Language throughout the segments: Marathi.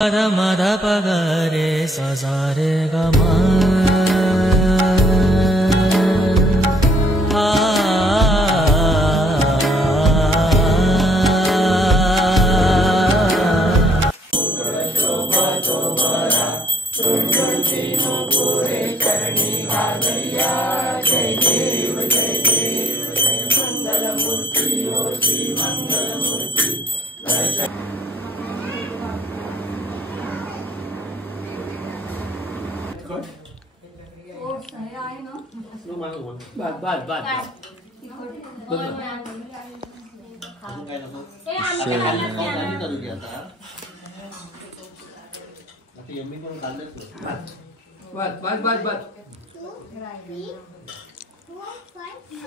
मद पगरे ससारे गमा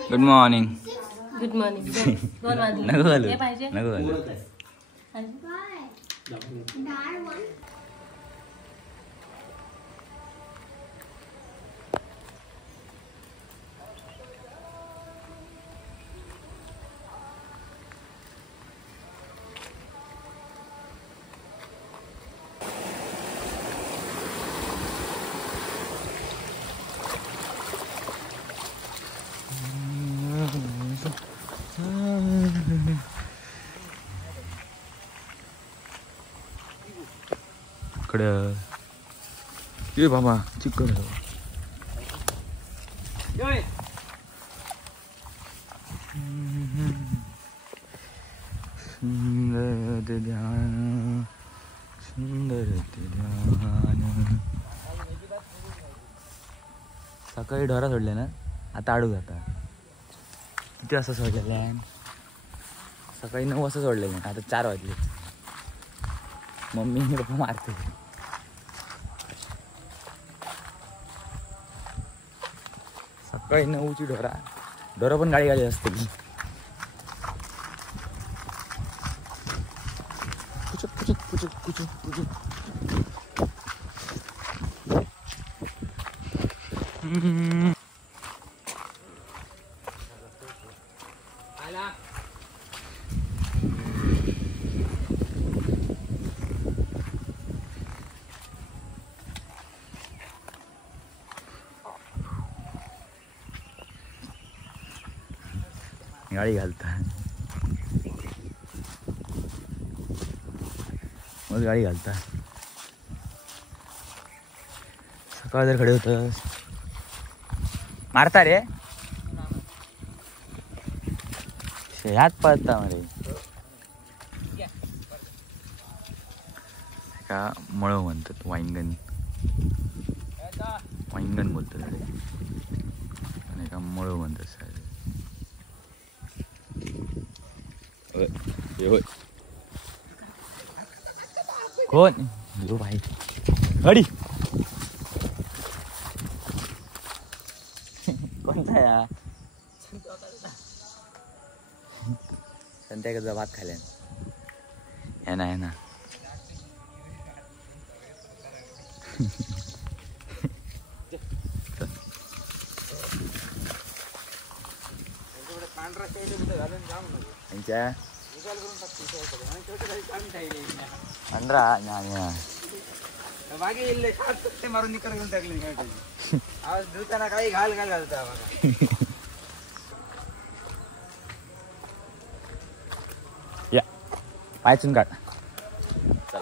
गुड मॉर्निंग. Good morning. नको घालू. नको घालू. इकडं ये बाबा चिकन सुंदर ध्यान सुंदर ध्यान. सकाळी ढोरा सोडले ना, आता आडू जाता. किती वाजता सोडलेले आहे? सकाळी 9 वाजता सोडलेले, आता 4 वाजले. मम्मी पप्पा मारते. सकाळी 9ची ढोरा पण गाडी गाडी असते. कुचक कुचक कुचक कुचक कुचक. गाडी घालता मग गाडी घालता. सकाळ जर खडे होतस मारता रे ह्यात पळता मरे का मळ म्हणतात. वाईंगण बोलतात आणि का मळ म्हणतात. कोण यो भाई गाडी कोणता या संध्याकाळचा भात खाल्या है ना मारून निकर घेऊन टाकले. आवाज धुताना काही घाल घालता. या पायचून काढ. चला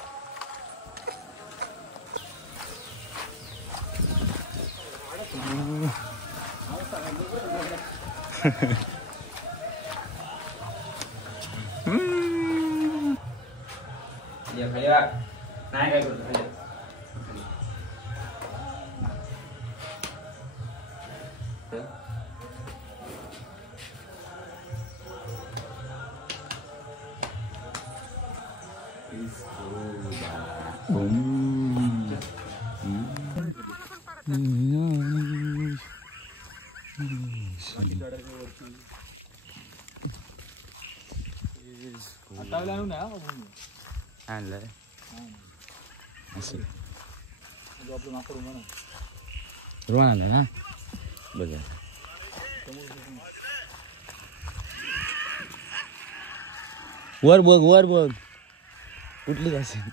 नाही काय करतो. आणलंय असं रोहन आलं ना बघा. वर बघ कुठली असेल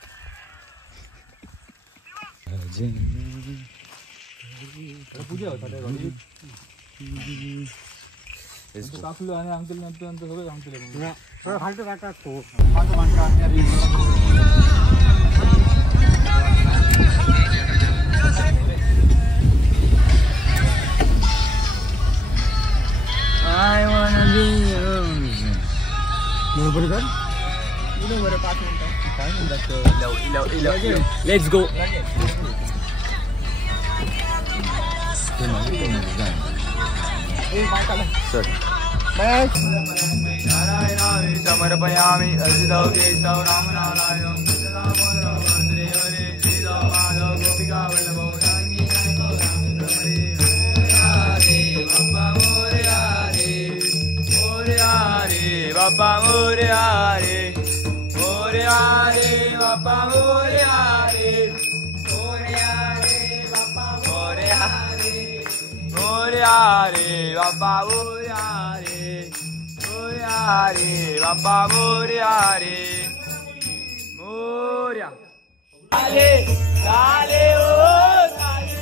पूजा होता त्या गावी टाकलं आणि अंकल नंतर सगळं सांगतील सगळं खालतं टाका तो I wanna be yours. बरोबर कर बरं 5 मिनिटं काय म्हणतात Let's go. Sir. समर्पयामि अर्जितौ केशव रामनारायण श्री हरे श्री माधव गोपिका वल्लभो Bappa Moriare, Moriare, Bappa Moriare, Moriare, Bappa Moriare, Moriare, Bappa Moriare, Moriare, Bappa Moriare, Moria. Dale, dale, oh, dale.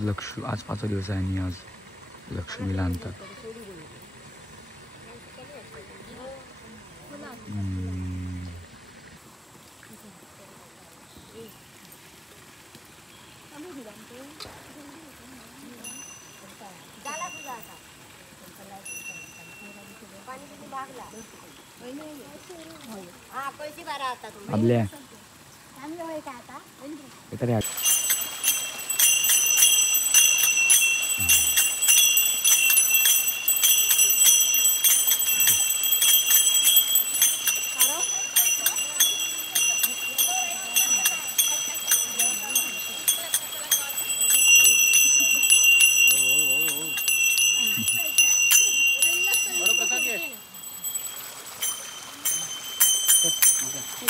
आज 5वा दिवस आहे आणि आज लक्ष्मीला आणतात. आपल्या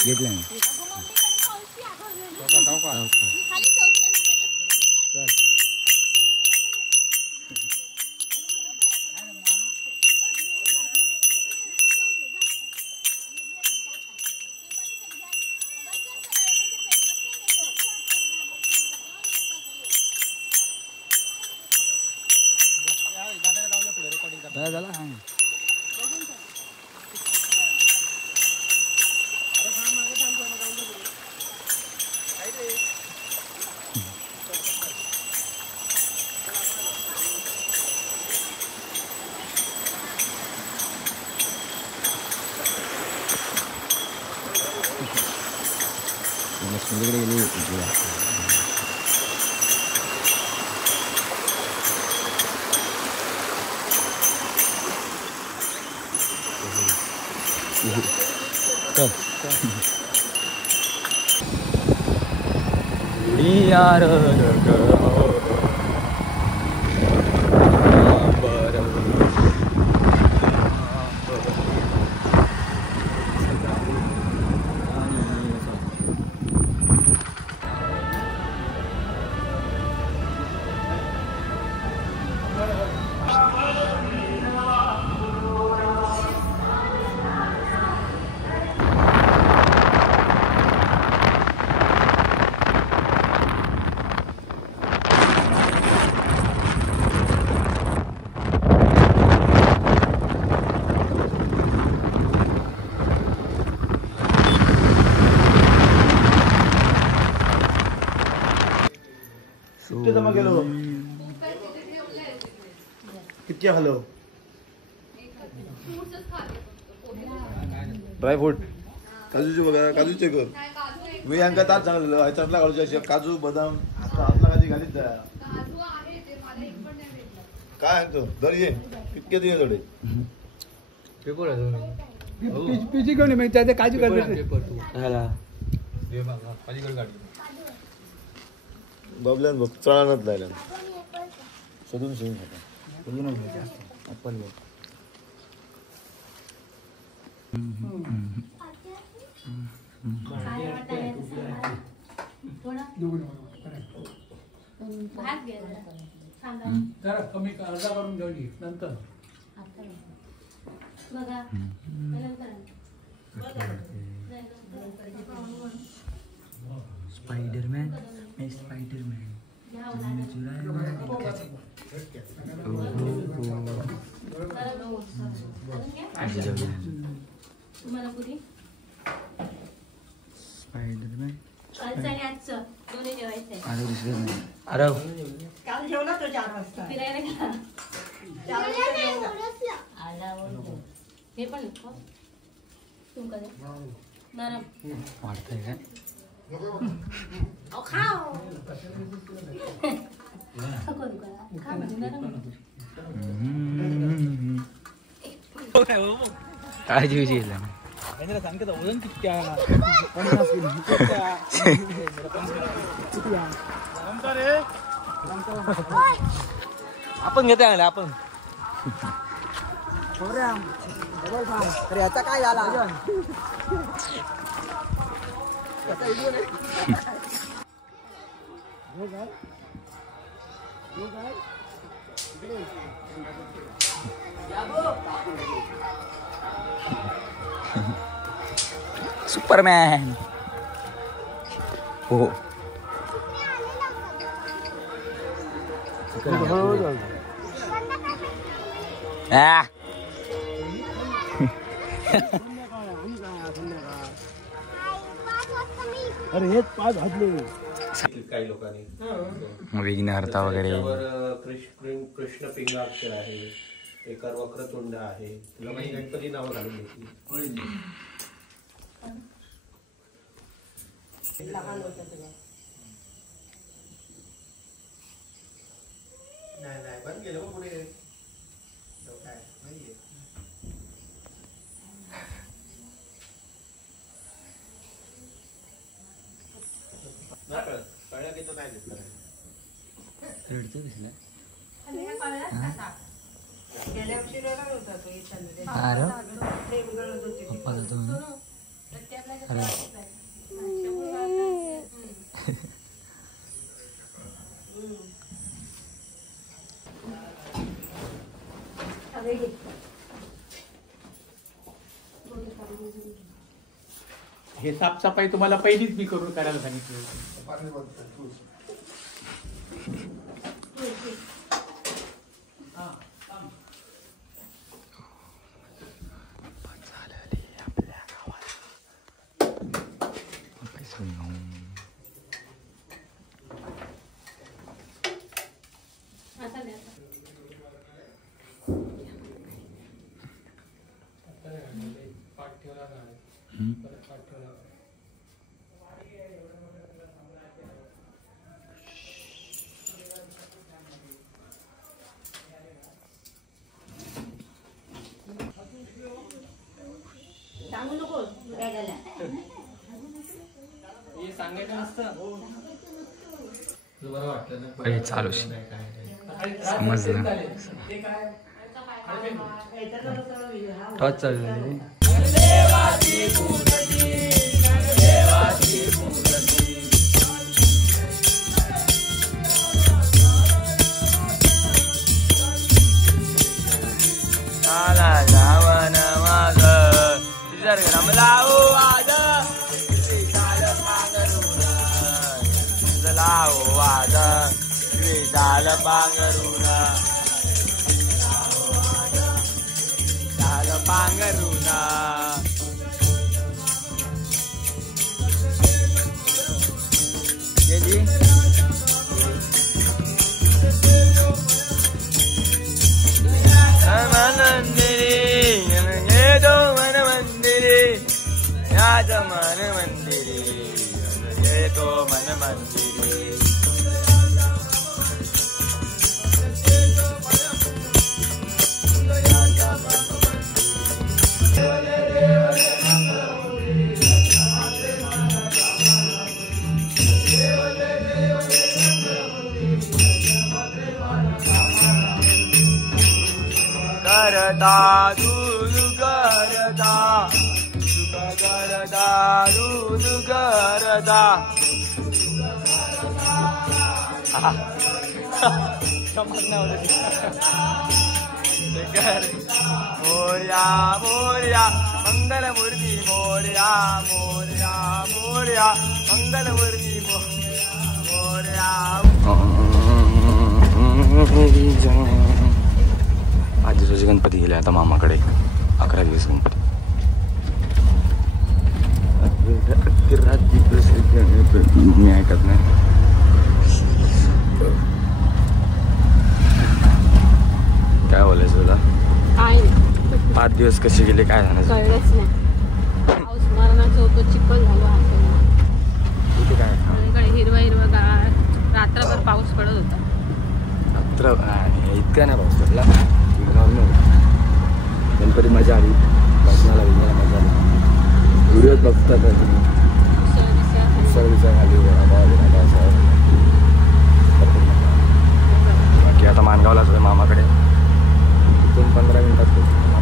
घेतलं ना. झाला लक्ष्मीकडे गेली यार किती हॅलो ड्रायफ्रूट काजूचे बघा काजूचे कर मी अंका ताच सांगलेलं ह्याच्यातला काढूचे काजू बदाम आता हातला काजी घालीत जा काय तो दर ये कितके दिवस थोडे पेपर पिची घेऊन मी त्याचे काजू बबल्यान बघ चळानच लायला शोधून शिवून खाता आपण जरा कमी अर्धा करून घेऊन नंतर स्पाइडरमैन मैं स्पाइडरमैन स्पाइडरमैन अरे दुसरं नाही अरे काल जेवला तो 4 वाजता फिरायला गेला हे पण तुमका नरम वाटतंय काय खाओ काय जीवशी सांगता वजन किती आपण घेते आपण अरे याचा काय झाला सुपरमॅन हो आ. अरे हेच 5 घातले काही लोकांनी विघ्नहर्ता वगैरे कृष्ण पिंगाक्षर आहे, एकार वक्रतुंड आहे, लोकांनी गणपती नावं घालून घेतली. नाही बंद केलं मग पुढे काय नाहीये. कळलं की तो काय घेतलं हे साफसफाई तुम्हाला पहिलीच मी करून करायला सांगितलं. सांगू नको काय झालं हे सांगायचं नसतं. चालू समजलं टॉच चालू जावन माग रमलाओ आज लाओ आज विशाल पांगरुना पांगरुना गेली मन मंदिरी याद मन मंदिरी ये तो मन मंदिरी करता दूध करता सुख करता दूध करता मोर्या मोर्या मंगल मूर्ती मोर्या मोर्या मोर्या मंगल मूर्ती मोर्या. आजी रोजी गणपती गेले आता मामाकडे 11 दिवस गणपती. मी ऐकत नाही. काय बोलायचं तुला? 5 दिवस कसे गेले काय झालं कळलंच नाही. पाऊस मरणाचं होतं, चिखल झालं तिथे काय सगळीकडे हिरवा हिरवा गार. रात्रभर पाऊस पडत होता. रात्र इतका नाही पाऊस पडला. नॉर्मल गणपती मजा आली. दर्शनाला वेगळ्या मजा आली. व्हिडिओत बघतात सर्विस खाली बाकी आता मानगावला जाऊ मामाकडे. इथून 15 मिनिटात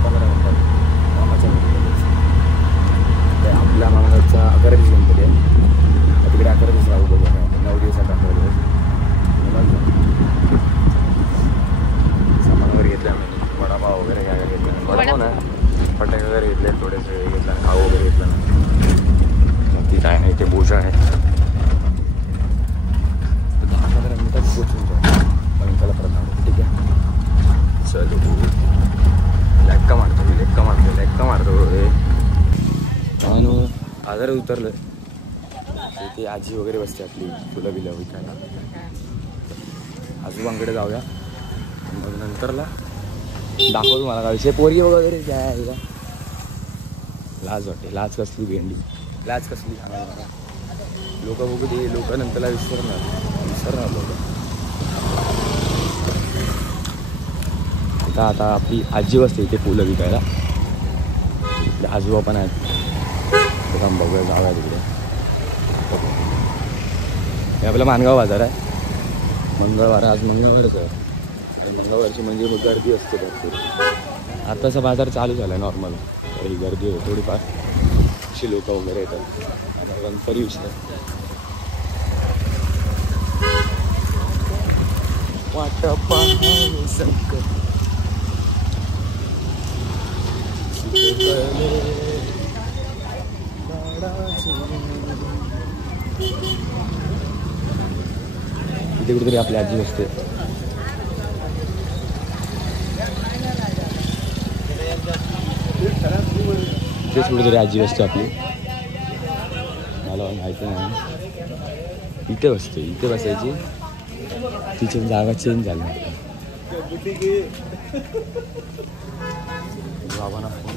15 मिनिटात मामाच्या आपल्या मामाचा 11 दिवस गणपती आहे. तिकडे 11 दिवस राहू बघू. 9 दिवसात 11 दिवस सामान वगैरे घेतलं आम्ही. वडापाव वगैरे काय काय घेतलं. वडापाव ना फटाके वगैरे घेतले. थोडेसे घेतलं ना खाऊ वगैरे घेतलं ना. ती काय नाही ते बोजा आहे. 10-15 मिनिटात पोचून जाऊ. पण त्याला बाजारात उतरलं इथे आजी वगैरे बसते आपली फुलं बिलं विकायला. आजोबांकडे जाऊया मग नंतरला दाखवतो मला काय विषय. पोरी वगैरे काय का लाज वाटते. लाज कसली भेंडी लाज कसली सांगा मला. लोक बघू दे लोक नंतरला विसरणार लोक. आता आपली आजी बसते इथे फुलं विकायला. इकडे आजोबा पण आहेत. बघूया जाऊया तिकडे. हे आपला मानगाव बाजार आहे. मंगळवार आज मंगळवारच आहे. मंगळवारची म्हणजे मग गर्दी असते भरपूर. आताचा बाजार चालू झाला आहे नॉर्मल. तरी गर्दी होते थोडीफार. अशी लोक वगैरे येतात. आता गणपती विषय वाट पाहणे संकट इथे कुठेतरी आपली आजी असते. इथेच कुठेतरी आजी असते आपली. मला माहिती नाही. इथे बसते. इथे बसायची. तिची जागा चेंज झाली. बाबांना फोन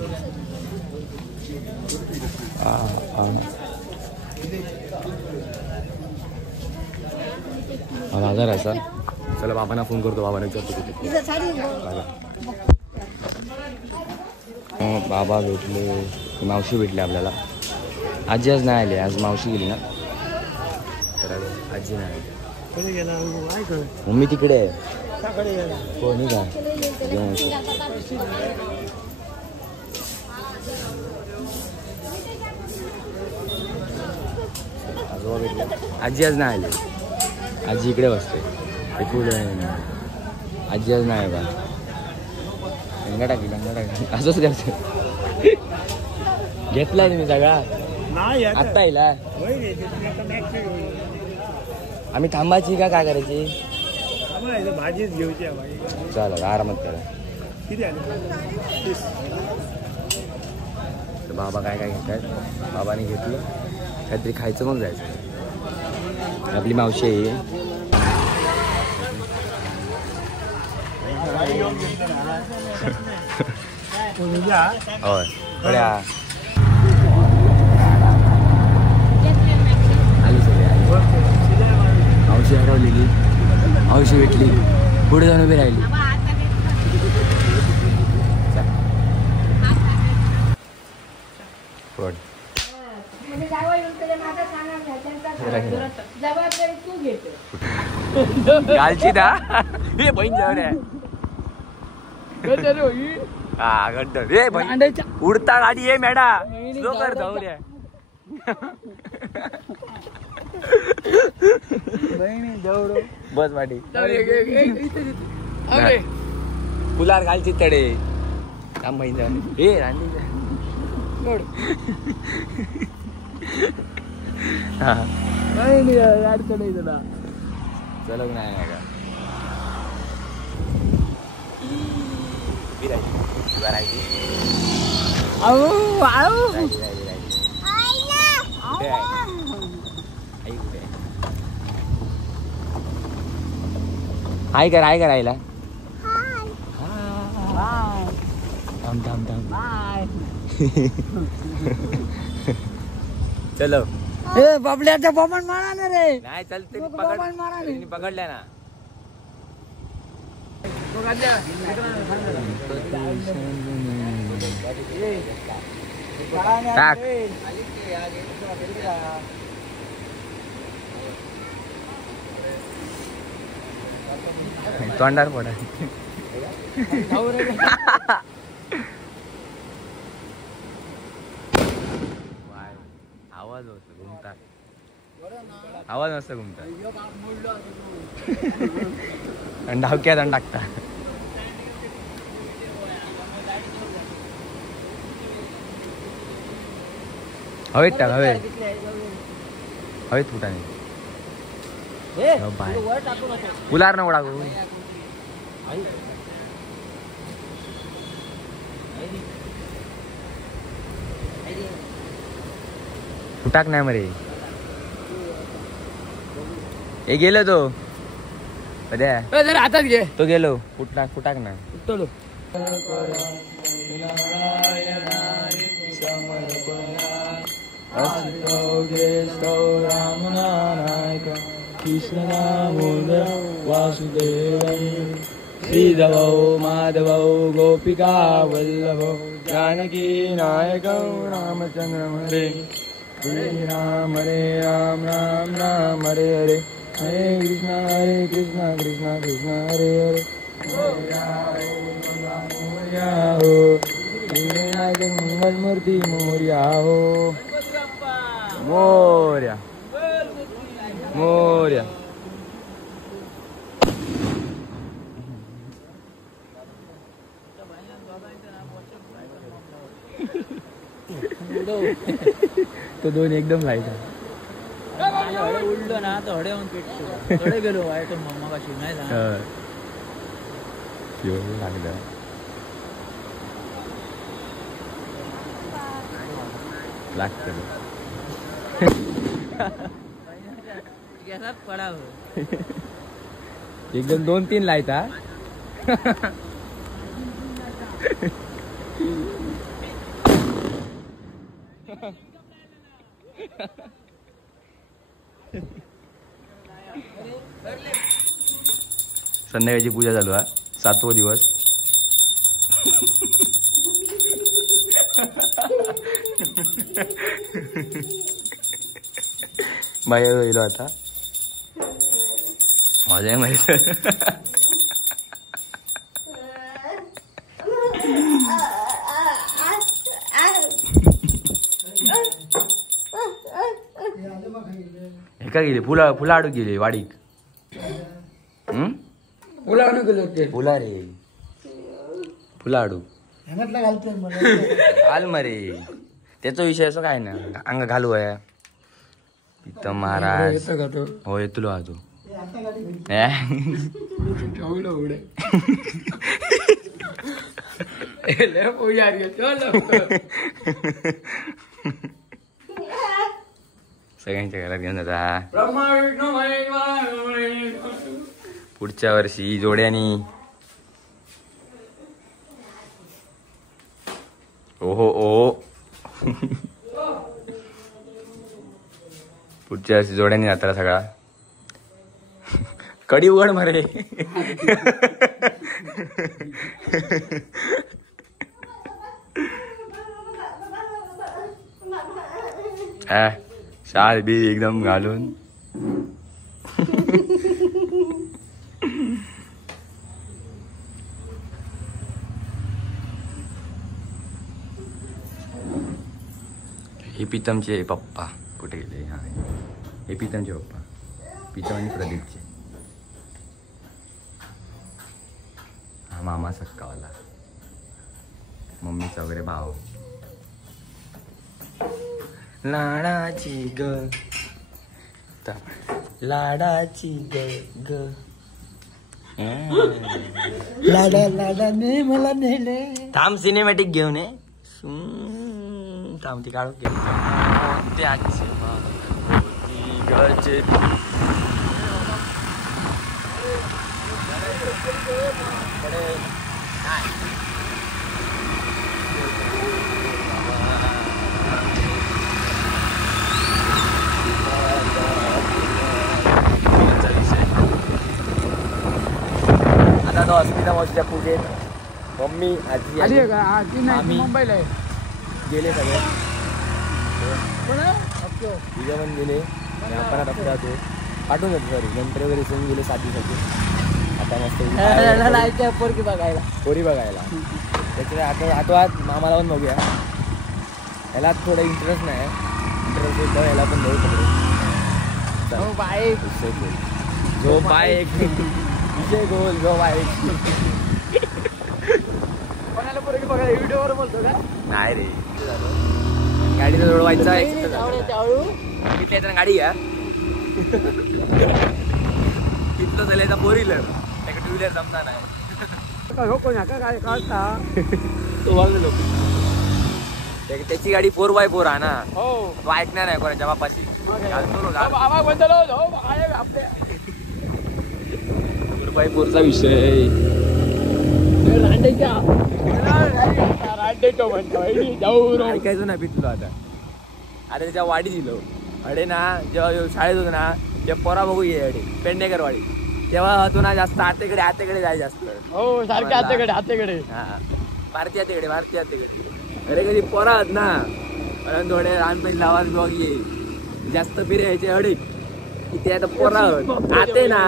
बाजार असा. चला बाबांना फोन करतो. बाबांना विचारतो कुठे बाबा भेटले. मावशी भेटले आपल्याला. आजी आज नाही आली. आज मावशी गेली ना तर आजी नाही आली. मम्मी तिकडे आहे. कोणी का आजोबा भेटले. आजी आज नाही आली. आजी इकडे बसते. ते फुलं आजी आज नाही बा. लंगा टाकी असंच द्यायचं. घेतलाय तुम्ही सगळा आत्ता येईल. आम्ही थांबायची का काय करायची. भाजीच घेऊची चला आरामात करा. तर बाबा काय काय घेतात. बाबाने घेतलं काहीतरी खायचं मग जायचं. आपली मावशी आहे. होय बड्या आली सगळी. मावशी हरवलेली. मावशी भेटली. पुढे जाऊन उभी राहिली. गालची ना हे बहीण जाऊ रे. हा गड्डर रे बहीण. उडता गाडी ये मॅडा. स्लो कर जाऊ रे. बस वाटी फुलार घालची तडे. थांब बहीण जाऊ. हे रांडी हा अडचण नाही तुला. चल नाही का हाय करायला. थांब थांब थांब. चलो बाबल्याचा बॉमन मारा ना रे. नाही चलते पकडल्या ना. टाक तोंडार पडा. आवाज होतो घुमता. आवाज नसतं घुमता. डावक्यात टाकता. हवेत टाक. हवेत फुटाने पुलार ना उडा. फुटाक नाही मरे हे गेलो तो हातात घे तो गेलो फुटाक ना तोडू कृष्ण दामोदर वासुदेव श्रीधवौ माधवौ गोपिका वल्लभौ जानकी नायकौ रामचंद्र हरे राम राम राम हरे हरे हरे कृष्ण कृष्ण कृष्ण हरे हरे मंगलमूर्ती मोर्या हो मोर्या मोर्या तो दोन एकदम लाईट आहे उडलो ना तर हडे होऊन पेटतो थोडे गेलो वाईट मम्मा कशी नाही लागलं लागतं पडावं एकदम 2-3 लायता संध्याकाळची पूजा चालू आहे 7वा दिवस बाहेर गेलो आता माझ्या माहित एका गेली फुला आडू गेली वाडीक फुला रे फुला आडू आल मरे त्याचा विषय असं काय ना अंग घालू आहे इथं महाराज हो येतो तू सगळ्यांच्या घरात घेऊन जाता पुढच्या वर्षी जोड्यानी ओहो ओ पुढच्या वर्षी जोड्यानी जाता सगळा कडी उघड मरे शाल बी एकदम घालून हे प्रीतमचे पप्पा कुठे गेले हा हे प्रीतमचे पप्पा प्रीतम आणि प्रदीपचे हा मामा सक्कावाला मम्मीचा वगैरे भाव लाडाची ग लाडाची ग लाडा लाडाने मला नेले थांब सिनेमॅटिक घेऊन ये थांब ती काढू ते आजची गजे आता तो अस्मिता मौजच्या पूजेत मम्मी आजी आम्ही मुंबईला आहे गेले सगळे तिघं पण गेले व्यापारात आपण जातो पाठवून जातो सॉरी नंतर वगैरे सोडून गेले 7 दिवसाचे आता मस्त पोरकी बघायला पोरी बघायला त्याच्या आठवत मामाला पण बघूया याला थोडं इंटरेस्ट नाही इंटरेस्ट याला पण बघू बाईक जो बाईक विजय गोल जो बाईक कोणाला पोरकी बघायला व्हिडिओवर बोलतो का नाही रे गाडीचा जोड व्हायचा गाडी घ्या कितलं झालं फोर व्हीलर त्या 2 व्हीलर जमता नाही हो कोण काय काढता तो वागलो त्याची गाडी 4x4 आहे ना, हो तो ऐकणार नाही कोणाच्या बापाची. आम्हाला बंदलो आपले 4x4चा विषय. ऐकायचं ना तुला आता. आता त्याच्या वाडी दिलो अडे ना, जेव्हा शाळेत होतो ना ते पोरा बघू ये अडे पेडणेकर वाडी, तेव्हा होतो ना जास्त आतेकडे जाय जास्त. हो सारखे हातेकडे हा भारतीय आतेकडे. अरे कधी पोरा आहेत ना कारण थोडे लहानपणी लावाज ब्लॉग ये जास्त फिरायचे अडे की ते आता पोरा आते ना,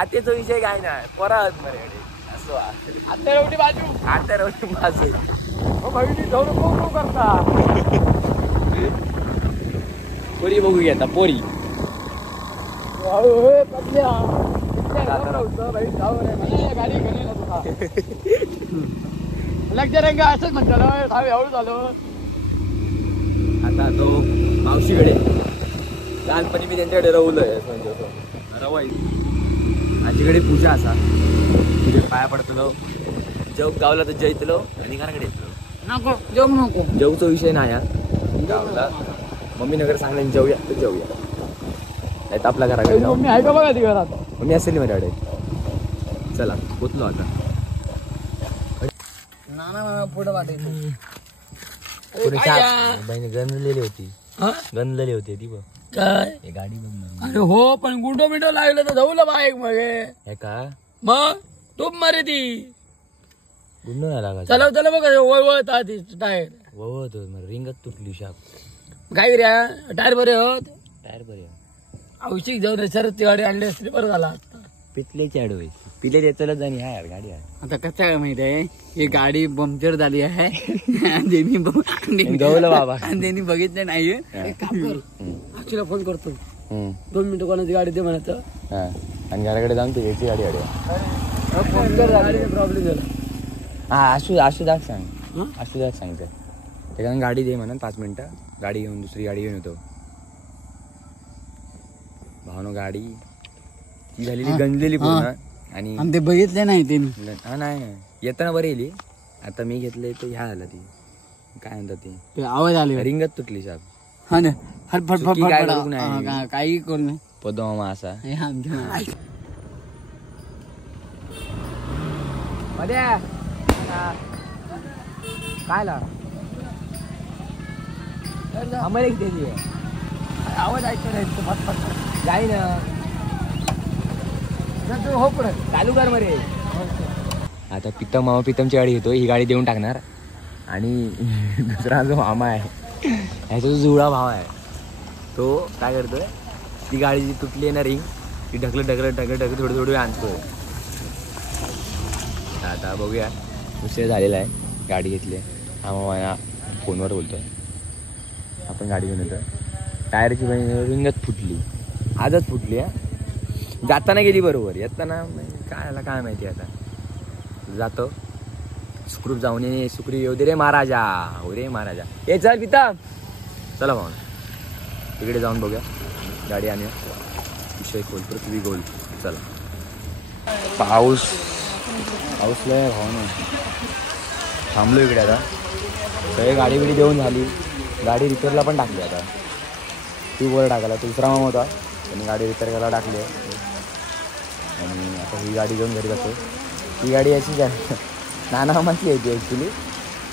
आतेचा विषय काय ना, पोरा आहेत मरे अडे असं. आतेरवटी बाजू आतेरवटी बाजू करता पोरी बघू घ्या आता पोरी. असंच म्हणतो हळू झालो. आता तो मावशीकडे लहानपणी मी त्यांच्याकडे रवलोय रवाई. आजीकडे पूजा असा, तुझे पाया पडतलो, जग गावला तर जैतलो आणि घराकडे येतलो. नको जेव नको, जेवचा विषय नाही हा गावला. मम्मी नगर सांगल्याने जेवूया तर जेवूया, नाही तर आपल्या घराकडे जाऊ. मम्मी आहे का बघा ती घरात. मम्मी असेल माझ्याकडे. चला पोचलो आता. नाना पुढे वाटायचं गंजलेली होती ती बघ काय गाडी बघ. अरे हो पण गुंडो मिंडो लागलं तर जाऊ बाईक मध्ये हे का मग तूप मारे ती गुंड नाही लागा. चला चला बघा वळवळत आधी टायर वळवत रिंगत तुटली शाप. काय रे टायर बरे होत. टायर बरे औषध जाऊ शरद ती गाडी आणली असते बरं झाला. पितल्याची ॲड होईल, पिले चलत जाणी ह्या गाडी आहे. आता कसं आहे माहिती आहे, ही गाडी पंक्चर झाली आहे. गवलं बाबा त्यांनी बघितलं नाहीये. अक्षयला फोन करतो 2 मिनिटं कोणाची गाडी दे म्हणायचं. आणि घराकडे जाऊन तू याची गाडी आली पंक्चर झाली प्रॉब्लेम झाला. हा आशुदास सांगितलं त्याच्यानं गाडी दे म्हणून 5 मिनिटं गाडी घेऊन दुसरी गाडी घेऊन येतो. भावनो गाडी ती झालेली गंजलेली पूर्ण आणि ते बघितले नाही त्यांनी. हा नाही येताना बरी येली. आता मी घेतले ते ह्या झालं ती काय म्हणतात ते आवाज आले रिंगत तुटली साहेब. हा ना चुकी काय करू नाही. काही करू नाही पदमा असा काय आवाज ऐकतो जाई ना हो पुढे चालू कर मरे. आता प्रीतमची गाडी घेतो, ही गाडी देऊन टाकणार. आणि दुसरा जो मामा आहे ह्याचा जो जुळा भाव आहे तो काय करतोय, ती गाडी जी तुटली आहे ना रिंग ती ढकलत थोडी आणतोय. आता बघूया उशीर झालेला आहे. गाडी घेतली हा मामा फोनवर बोलतोय. आपण गाडी घेऊन येतो. टायरची रिंगच फुटली, आजच फुटली. जाताना गेली बरोबर, येताना काय माहिती. आता जातो सुखरूप जाऊन ये. सुखरी येऊ दे रे महाराजा. हो रे महाराजा. ये चल पिता चला भाऊ तिकडे जाऊन बघूया गाडी आणूया. विषय खोल पृथ्वी गोल. चला पाऊस लय भाऊ थांबलो इकडे. आता सगळी गाडी बिडी देऊन झाली. गाडी रिपेअरला पण टाकली. आता ती वर टाकायला दुसरा मामा होता त्यांनी गाडी रिपेअर करायला टाकली. आणि आता ही गाडी घेऊन घरी जातो. ही गाडी याचीच आहे नाना मामाची आहे ती ॲक्च्युली.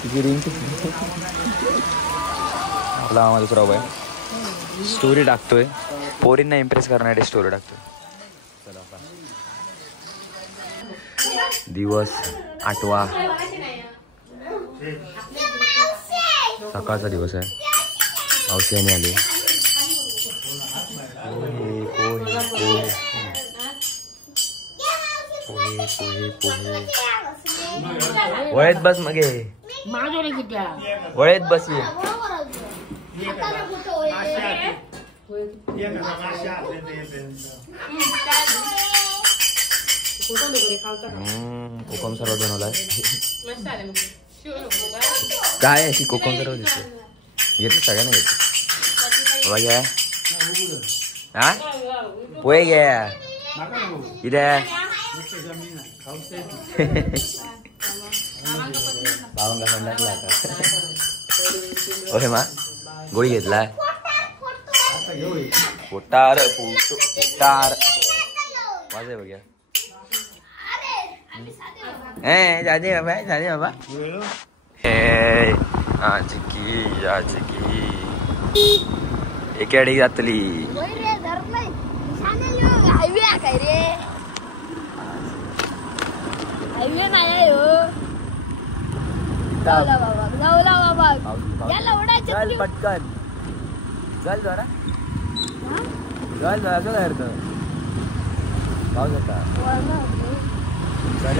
तिची रिंग आपला मामा दुसरा उभा आहे. स्टोरी टाकतोय पोरींना इम्प्रेस करणारी स्टोरी टाकतोय. चला दिवस 8वा सकाळचा दिवस आहे. औषधाने आले. वळेत बस मग वळेत बस. कोकम सर्व बनवलाय. काय आहे ती कोकम सर्व दिसते. घेतलं सगळ्यांना घेतलं बघा घ्या. हा पोहे घ्या इथे. बाबांना टाकला आता ओहे मा गोळी घेतलाय पोटार पोटार वाजे बघ्या जाते बाबा आज की एकेडी जातली हायवे नाही बाबा याला उडायचं चल पटकन चल जरा चल असं करतं पाऊस होता चल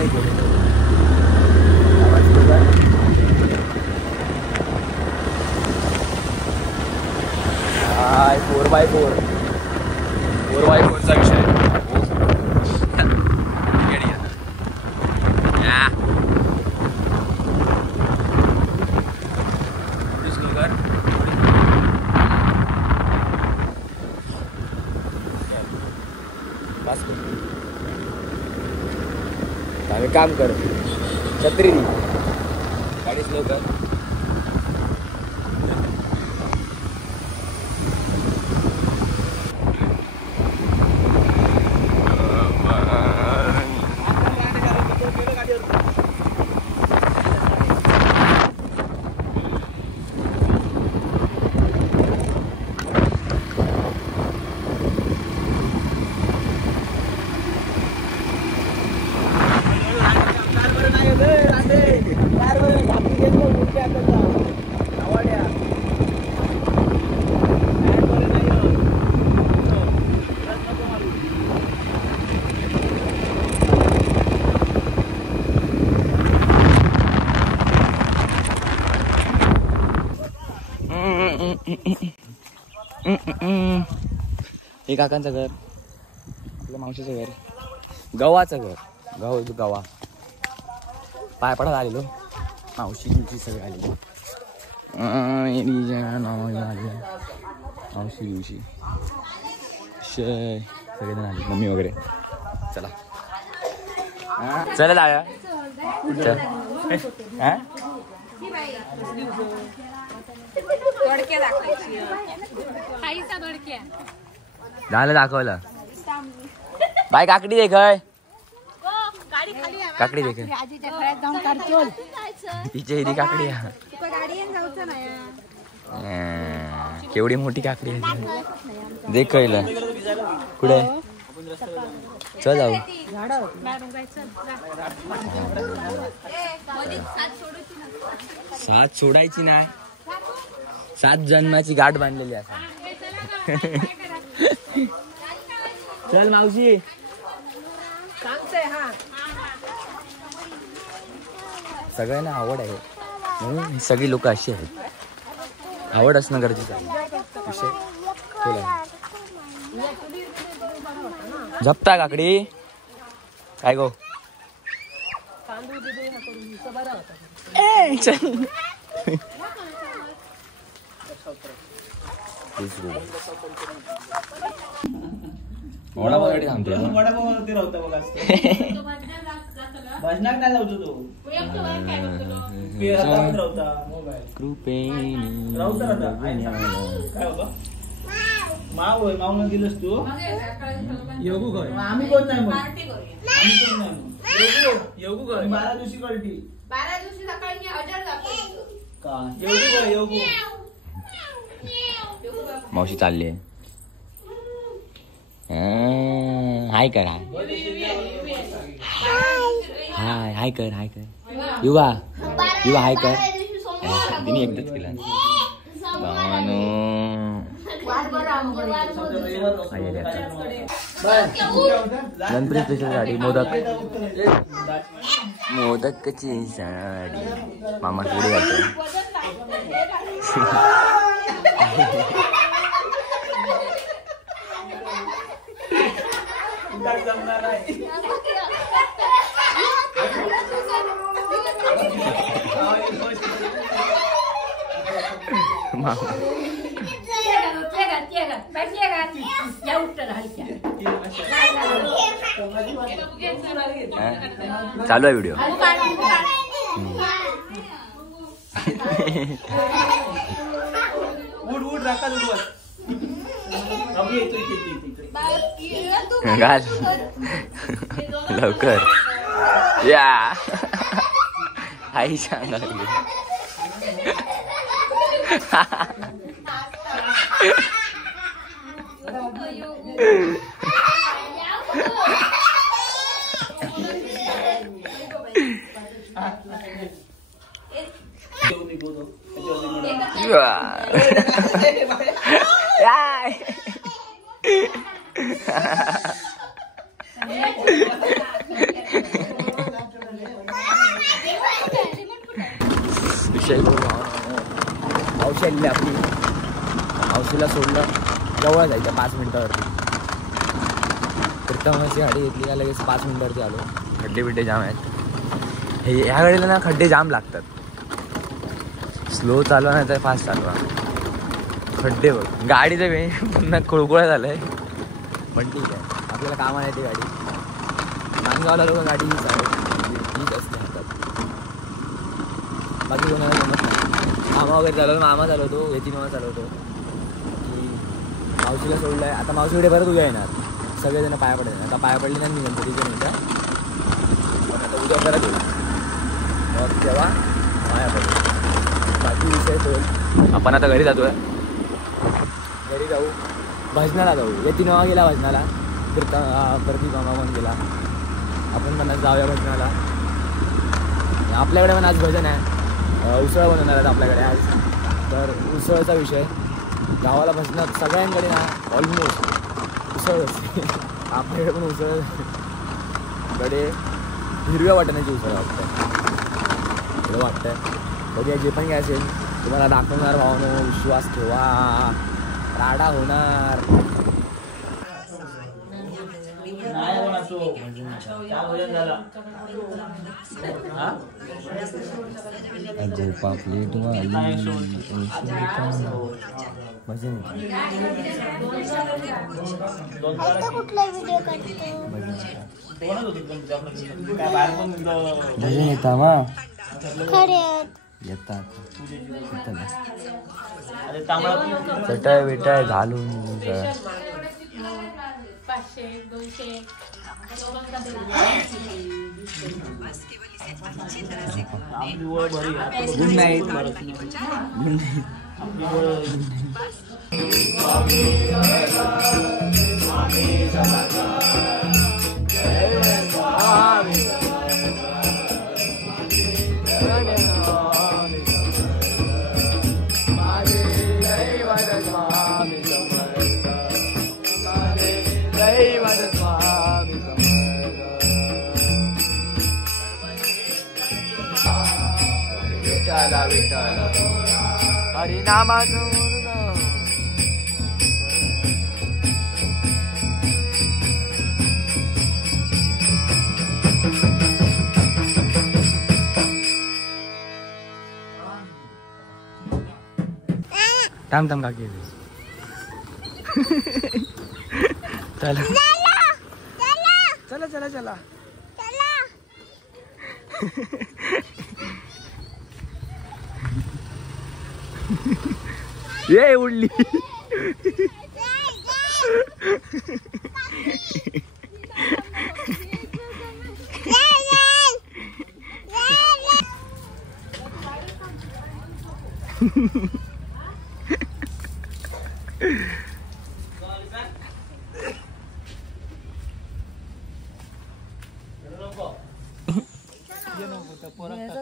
हाय 4x4 4x4चा विषय काम कर छत्री गाडी स्लो कर हे काकांचं घर आपल्या मावशीचं घर गव्हाचं घर गवा पाय पडत आलेलो मावशी सगळे आलेलो मावशी दिवशी सगळेजण आले मम्मी वगैरे चला चला जाऊया झालं दाखवलं बाय काकडी दे काय काकडी दे तिच्या इथे काकडी केवढी मोठी काकडी आहे देख कळलं कुठे चल जाऊ साथ सोडायची नाही 7 जन्माची गाठ बांधलेली असा चल मावशी सगळ्यांना आवड आहे म्हणून सगळी लोक अशी आहेत आवड असणं गरजेचं आहे विषय झपता काकडी काय गो वडापावसाठी थांबते वडापावती राहता बघा भजनाक नाही लावतो तो कृपेने काय होतं माव होय मावनं दिलंस तू योगू कर आम्ही कोण नाही मग आम्ही कोण नाही योगू कर 12 दिवशी कळती 12 दिवशी सकाळी 1000 जातो का योगू कर योगू मावशी चालली आहे हाय कर हाय हाय कर हाय कर युवा हाय कर तिने एकदाच केला गणपती स्पेशल साडी मोदकची साडी मामा पुढे जातो चालू आहे व्हिडिओ उठ राखा उडवत घाल लवकर या आई सांगा औषध आपली औषधीला सोडलं जवळ जायचं 5 मिनिटावरती प्रथमची गाडी घेतली का लगेच 5 मिनिटावरती आलो. खड्डे बिड्डे जाम आहेत हे ह्या गाडीला ना. खड्डे जाम लागतात. स्लो चालवा नाही तर फास्ट चालवा. खड्डे बघ गाडीचं वे पुन्हा कुळकुळा झालंय पण ठीक आहे आपल्याला काम आहे ती गाडी. नांदगावला लोक गाडी हीच असते हातात. बाकी कोणाला जमत नाही. मामा वगैरे चालवतो. मामा चालवतो. येतीन मामा चालवतो की मावशीला सोडलं आहे. आता मावशीकडे परत उद्या येणार. सगळेजण पाया पडले. आता पाया पडली नाही मी गणपतीच्या नंतर पण आता उद्या परत येईल मग तेव्हा पाया पडले. बाकी विषय सोड. आपण आता घरी जातोय. घरी जाऊ भजनाला जाऊ. येतीन मामा गेला भजनाला. प्रतीक मामा पण गेला. आपण पण जाऊया भजनाला. आपल्याकडे पण आज भजन आहे. उसळ बनवणार आहेत आपल्याकडे आज. तर उसळचा विषय गावाला भजनात सगळ्यांकडे ना ऑलमोस्ट उसळ असते. आपल्याकडे पण उसळकडे हिरव्या वाटण्याची उसळ वाटतं. एवढं वाटतं. बघूया जे पण काय असेल तुम्हाला दाखवणार भावानं. विश्वास ठेवा. राडा होणार. झोपा प्लेट भजन येता वा येतात चटाय बिटाय घालून 500 200 गुड नाईट. विठाला हरिनामाचं थांब थांब काकी चला चला चला चला ये उडली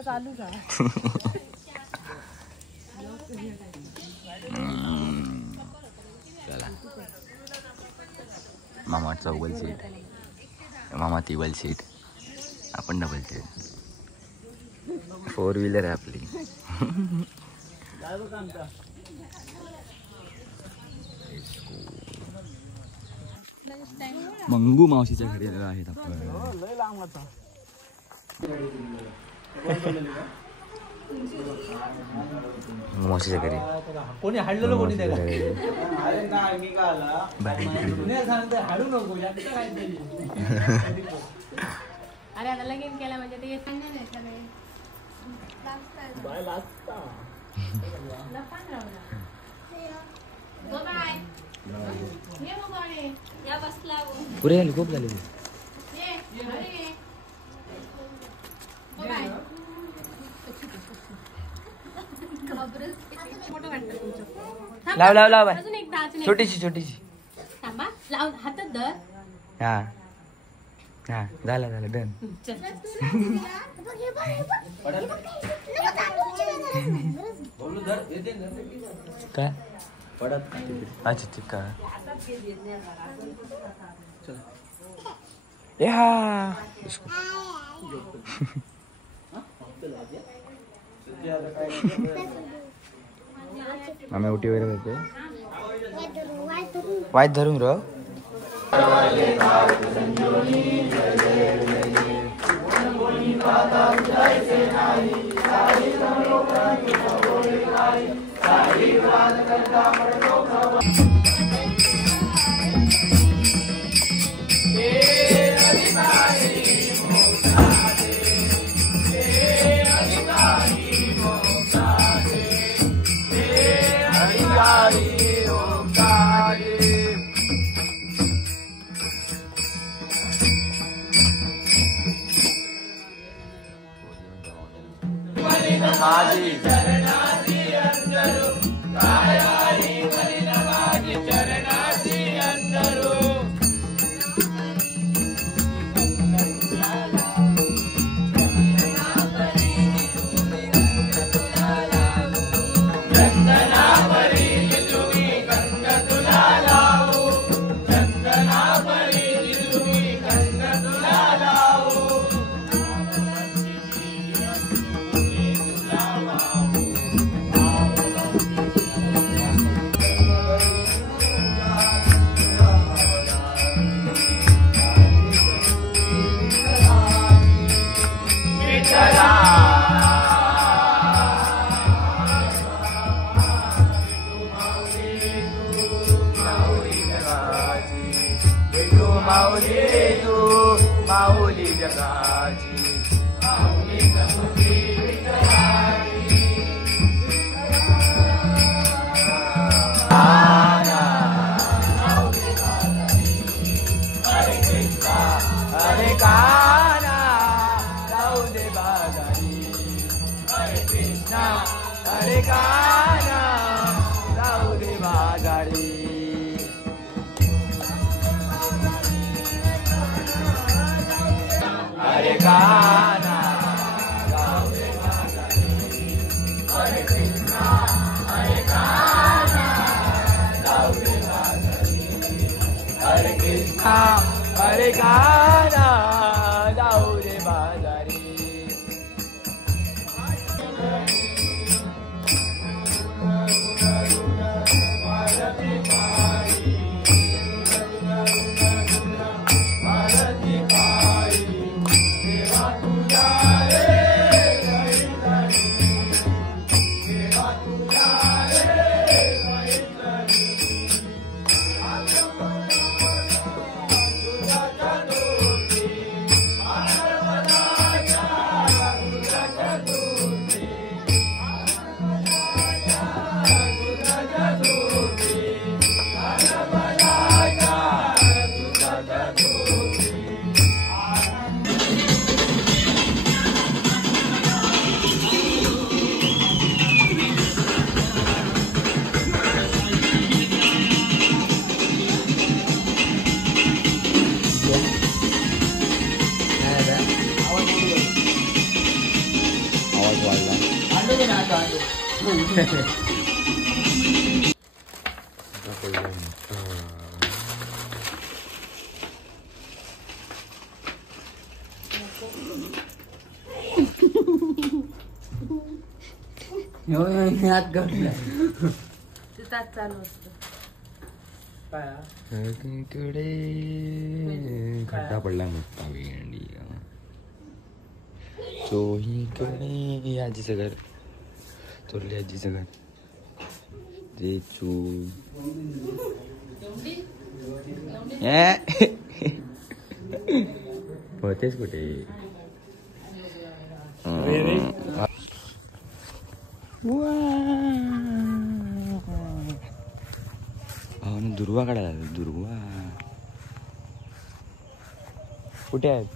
चालू झाला. मामा चौगल सीट. मामा तिवल सीट. आपण डबल सीट. 4 व्हीलर आहे आपली. मंगू मावशीच्या घरी आहेत आपण. मावशीच्या घरी कोणी हाडलेलं कोणी त्याला. अरे नाही मी का आला हाडू नको. अरे आता लगीन केला म्हणजे ते बाय लागता पुरे झाली खूप झाली. लाव लाव लाव छोटीशी छोटीशी. हातात धर. हा हा झालं झालं डन. काय पडत अच्छा ठीक का आम्ही उठी वगैरे करते. वाईट धरून राव. माऊली जगाची हरे काना जाऊ दे बाजारी. हरे कृष्णा हरे काना जाऊ दे बाजारी. हरे काना जाऊ दे बाजारी. हरे कृष्णा हरे काना जाऊ दे बाजारी. हरे कृष्णा हरे काना जाऊ दे बाजारी. चालू असतं खड्डा पडला मोठा भेंडी. चोहीकडे आजीचं घर चोरली. आजीचं घर ते होतेच कुठे. वा भावानं दुर्वा काढायला लागला. दुर्वा कुठे आहेत?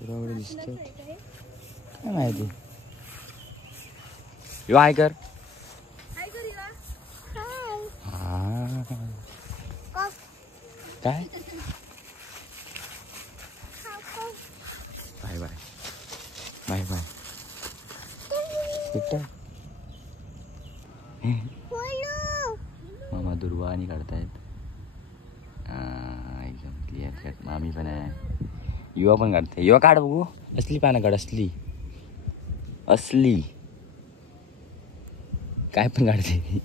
दुर्वाकडे दिसतात काय माहिती. यो हाय कर. हा काय बाय बाय बाय बाय. मामा दुर्वा आणि काढतायत. एकदम क्लिअर कट. मामी पण आहे. युवा पण काढते. युवा काढ बघू. असली पानं काढ. असली असली काय पण काढते.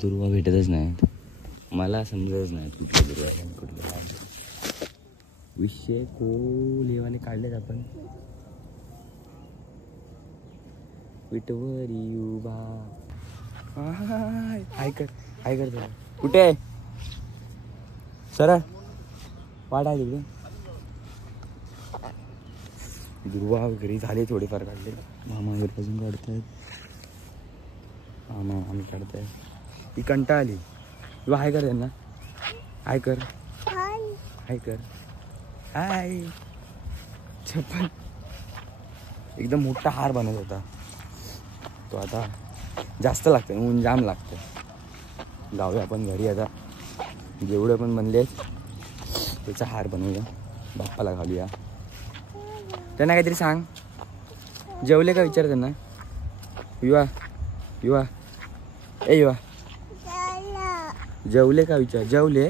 दुर्वा भेटतच नाहीत. मला समजतच नाही कुठल्या दुर्वा कुठल्या. विषय लेवाने काढलेत आपण. विटवरी उभा. हाय कर हाय कर. कुठे आहे? सरळ वाट आहे तिकडे. दुर्वा वगैरे झाले थोडेफार काढले. मामा वगैरे अजून काढतायत. मामा आम्ही काढताय. ही कंटाळा आली. किंवा हाय कर त्यांना. हाय कर हाय कर. हाय. चप्पल एकदम मोठा हार बनत होता तो. आता जास्त लागतं. ऊन जाम लागतं. जाऊया आपण घरी आता. जेवढे पण बनले त्याचा हार बनवूया. बाप्पाला घालूया. त्यांना काहीतरी सांग. जेवले का विचार त्यांना. युवा युवा ए युवा जेवले का विचार. जेवले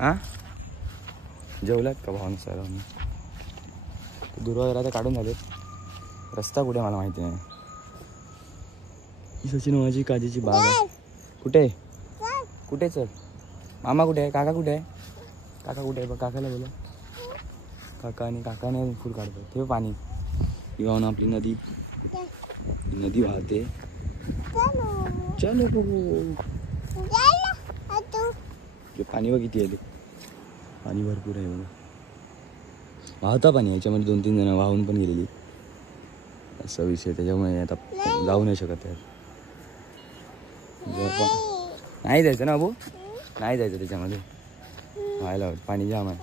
आ जेवलात का भावानुसार. दुर्वा आता काढून झाले. रस्ता कुठे मला माहिती नाही. ही सचिन माझी काजीची बाग आहे. कुठे कुठे चल. मामा कुठे आहे? काका कुठे आहे? काका कुठे आहे? बघ काकाला बोला. काकाने फुल काढतो. ठेव पाणी. येऊन आपली नदी वाहते. चलो पाणी बघ किती आहे ते. पाणी भरपूर आहे बघा. वाहता पाणी. याच्यामध्ये 2-3 जण वाहून पण गेलेली. असा विषय. त्याच्यामुळे आता जाऊ नाही शकत आहे. नाही जायचं ना अबू. नाही जायचं त्याच्यामध्ये. व्हायला पाणी जाम आहे.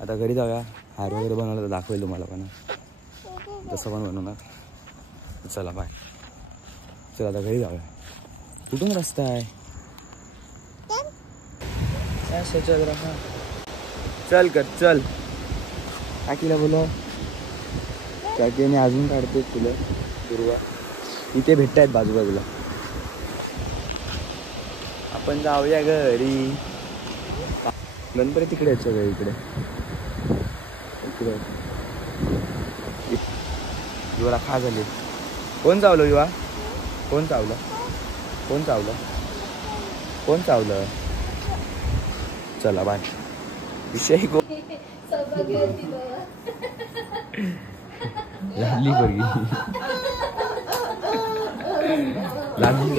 आता घरी जाऊया. हार वगैरे बनवलं तर दाखवेल तुम्हाला पण. तसं पण बनवणार. चला बाय. चला आता घरी जाऊया. कुठून रस्ता आहे? चल कर चल. काकीला बोलव. काकीने अजून काढते फुलं. दुर्वा इथे भेटतायत बाजूबाजूला. आपण जाऊया घरी. गणपती तिकडे आहेत सगळे. इकडे युवाला खा झाली. कोण चावलं युवा? कोण चावलं? कोण चावलं? कोण चावलं? चला बाय. विषय लागली बरगी. लागली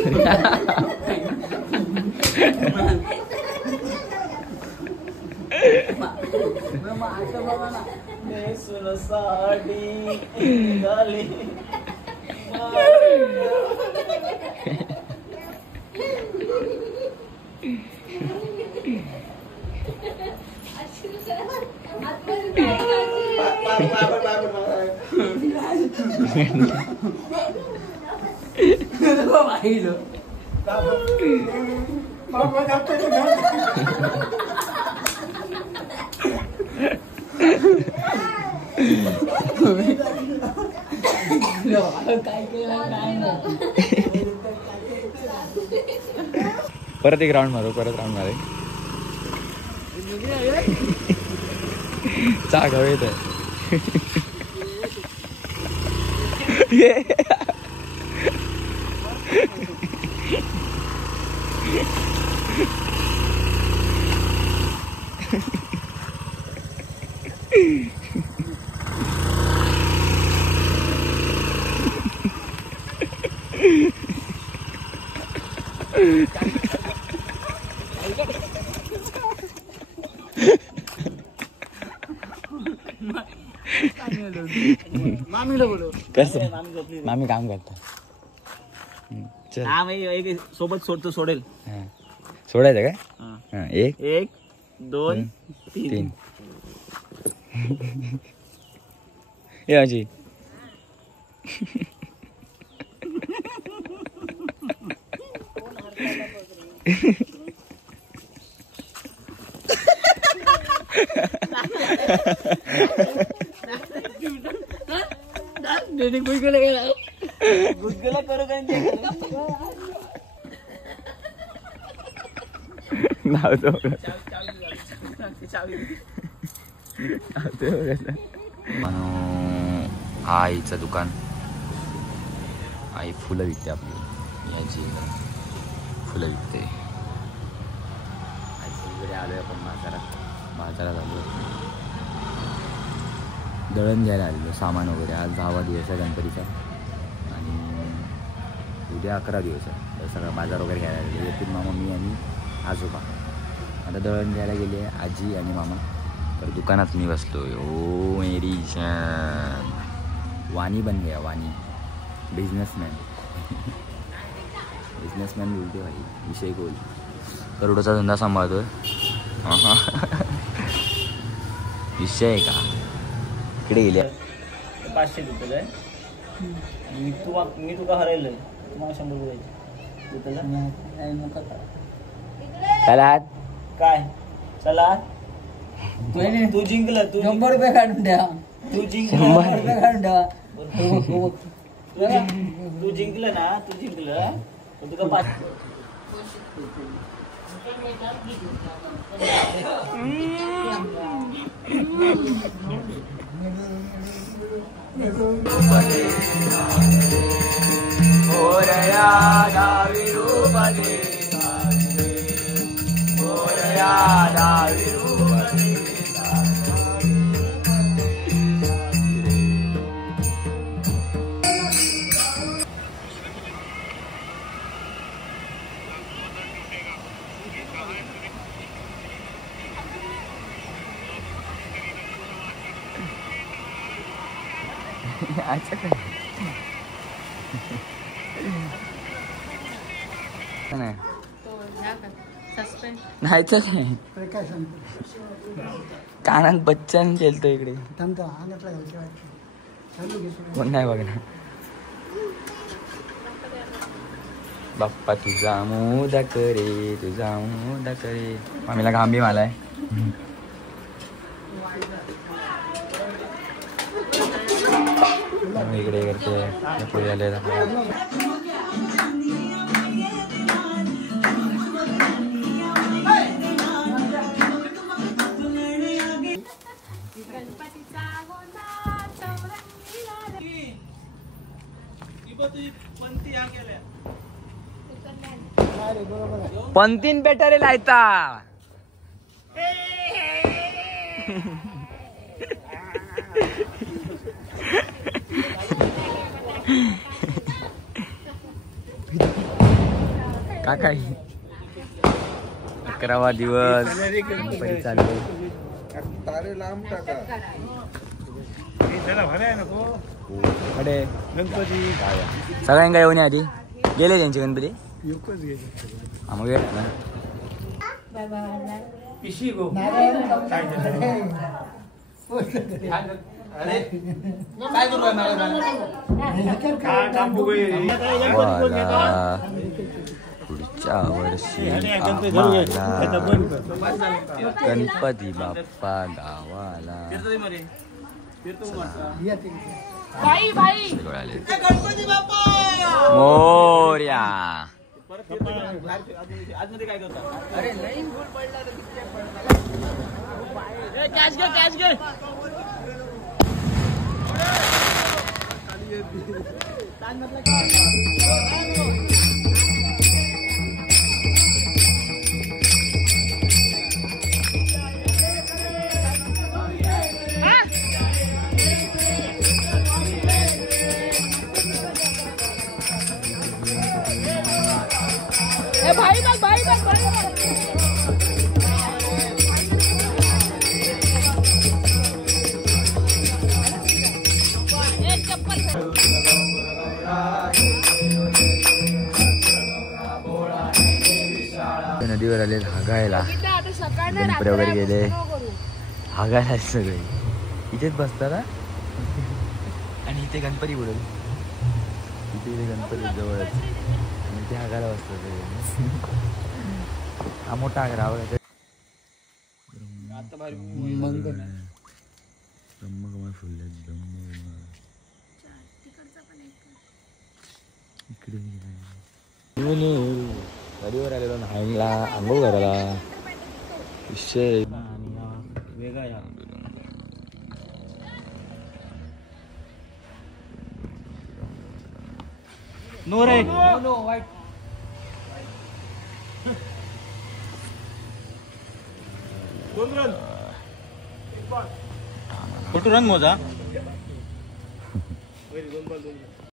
परत एक राऊंड मारू. परत राऊंड मारे. चाक हवेत आहे. मामीला बोलव. कसं मामी झोपली. मामी काम करता. चल हा मी एक सोबत सोडतो सोडेल. हा. सोडायचं काय? हा. हा, 1 1 2 3 ये माझी. गुदगुला करू काय नावतो हा आईचं दुकान. आई फुलं विकते आपली. याची फुलं विकते. आईकडे आलोय आपण बाजारात आलो. दळण घ्यायला आलेलो सामान वगैरे. आज 10वा दिवस आहे गणपतीचा आणि उद्या 11 दिवस आहे. तर सगळं बाजार वगैरे घ्यायला आलेलो. येतील मामा, मी आणि आजोबा. आता दळण घ्यायला गेले आजी आणि मामा. तर दुकानात मी बसलो. ओ मेरी शान. वाणी बन गया, वाणी. बिझनेसमॅन बोलते भाई. विषय बोल. करोडोचा धंदा सांभाळतोय. विषय आहे का? इकडे गेले 500 रुपये आहे. मी तुका हरायलं. तुम्हाला 100 रुपये. चला काय चला तू जिंकलं. तू 100 रुपये काढून द्या. तू 100 रुपये काढून द्या. तू जिंकलं ना. तू जिंकलं तर तुका 5. नाही तर कानात बच्चन केलतो इकडे. कोण नाही बघणार. बाप्पा तुझा मोदा करे, तुझा मोदा करे. मामीला घांबी मालाय. इकडे करते पुढे आले. पंतीन पेटारे लायता. काकाई 11वा दिवस गणपती चालू. गणपती सगळ्यांना येऊन आधी गेले त्यांचे गणपती. मग गेला ना. पुढच्या वर्षी गणपती बाप्पा गावाला. मोर्या. आतमध्ये काय करता? अरे नाही भूल पडला तर कॅच घे कॅच घे. भाई बघ भाई बघ भाई बघ. नदीवर आले हागायला, गणपती वगैरे गेले हागायला सगळे इथेच बसतात आणि इथे गणपती बुडेल, इथे गणपती जवळच आणि इथे हागायला बसतात सगळे. हा मोठा आग्रा आवडत ब्रह्मकमळ फुलले इकडे नदीवर आलेलो न्हायला आंघोळ करायला विषय वेगळा या नो रे वाईट कुठून रन मोजा